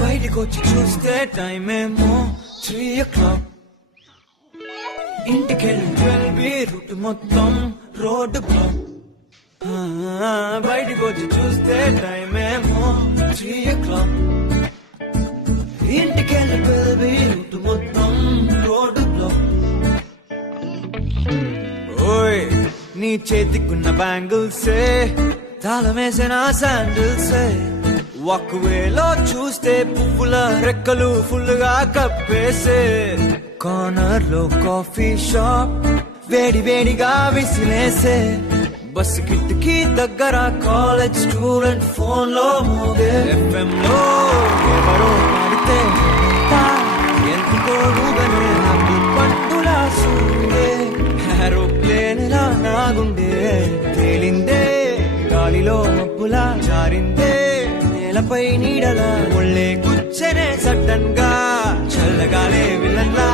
బయటకొచ్చి చూస్తే టైం ఏమో 3 o'clock. ఇంటికెళ్ళి 12 రూట్ మొత్తం రోడ్డు బ్లాక్. బయటకొచ్చి చూస్తే టైం ఏమో 3 o'clock. ఇంటికెళ్ళి 12 రూట్ మొత్తం రోడ్డు బ్లాక్. ఓయ్ నీ చేతికున్న బ్యాంగిల్సే తాళమేసిన శాండిల్సే ఒకవేళ చూస్తే పువ్వుల రెక్కలు ఫుల్ గా కప్పేసే కార్నర్ లో కాఫీ షాప్ వేడి వేడిగా విసిలేసే బస్ కిటికీ దగ్గర కాలేజ్ స్టూడెంట్ ఫోన్ లో మోగే FM లో ఎవరో పాడితే ఎందుకో నువ్వనే నాకు పండులా సూడే ఏరోప్లేన్ లా నాగుండే తేలిందే గాలిలో మబ్బులా జారిందే నేలపై నీడలా ఒళ్ళే కూర్చనే సడన్ గా చల్లగాలే విలన్లా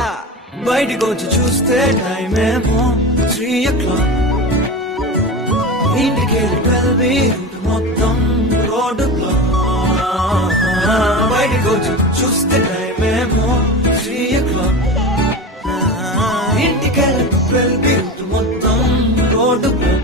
బయటకొచ్చి చూస్తే టైం ఏమో 3 o'clock. ఇంటికెళ్ళి 12 మొత్తం రోడ్డు బ్లాక్. బయటకొచ్చి చూస్తే టైం ఏమో 3 o'clock. ఇంటికెళ్ళి 12 మొత్తం రోడ్డు బ్లాక్.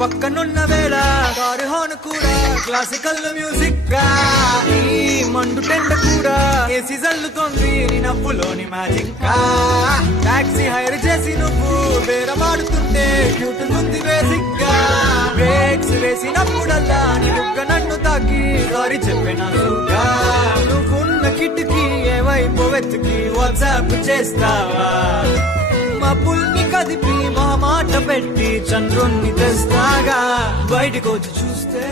పక్కనున్న వేళ కారు హార్న్ కూడా క్లాసికల్ మ్యూజిక్ గా ఈ మండు టెండ కూడా ఏసీ జల్లుతోంది నీ నవ్వులోని మ్యాజిక్ గా టాక్సీ హైర్ చేసి నువ్వు బేరమాడుతుంటే క్యూట్ ఉంది బేసిక్ గా బ్రేక్స్ వేసినప్పుడల్లా నీ బుగ్గ నన్ను తాకి సారీ చెప్పినగా నువ్వున్న కిటికీ ఏవైపు వెతికి వాట్సాప్ చేస్తావా మబ్బుల్ని కదిపి మా మాట పెట్టి చంద్రుణ్ణి తెస్తాగా బయటకొచ్చి చూస్తే